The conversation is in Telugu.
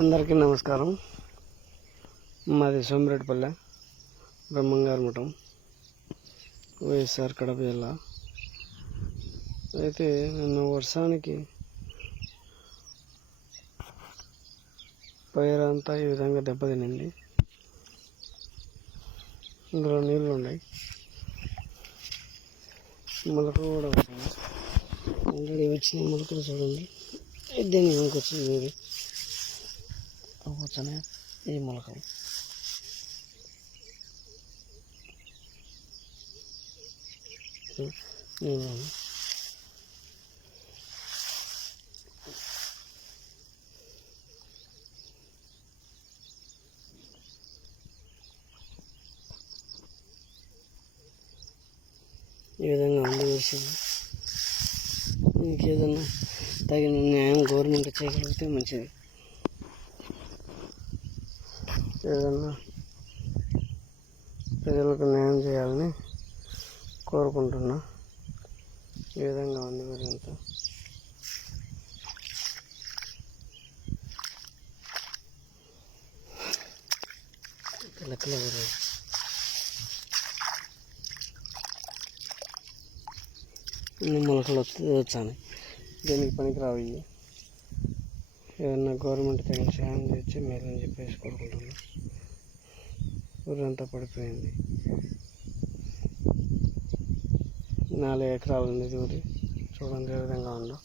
అందరికీ నమస్కారం. మాది సోమిరెడ్డిపల్లె బ్రహ్మంగారి మఠం, వైఎస్ఆర్ కడప జిల్లా. అయితే నిన్న వర్షానికి పైరంతా ఈ విధంగా దెబ్బతినింది. ఇందులో నీళ్ళు ఉన్నాయి, మొలకలు కూడా వచ్చాయి. ఆల్రెడీ వచ్చిన మొలకలు చూడండి. దీన్ని ఇంకొచ్చింది వేరు కూర్చొని ఈ మొలకలు. నీళ్ళు ఈ విధంగా ఉంది పరిస్థితి. ఇంకేదన్నా తగిన న్యాయం గవర్నమెంట్ చేయగలిగితే మంచిది. ఏదన్నా ప్రజలకు న్యాయం చేయాలని కోరుకుంటున్నా. ఈ విధంగా ఉంది మరి అంతా. లెక్కలు మొలకలు వచ్చాను. దేనికి పనికిరావు. ఏదన్నా గవర్నమెంట్ తగిన సాయం చేసి మేలని చెప్పేసి కోరుకుంటున్నాను. ఊరంతా పడిపోయింది. 4 ఎకరాలు ఉంది ఊరి. చూడండి ఏ విధంగా ఉందో.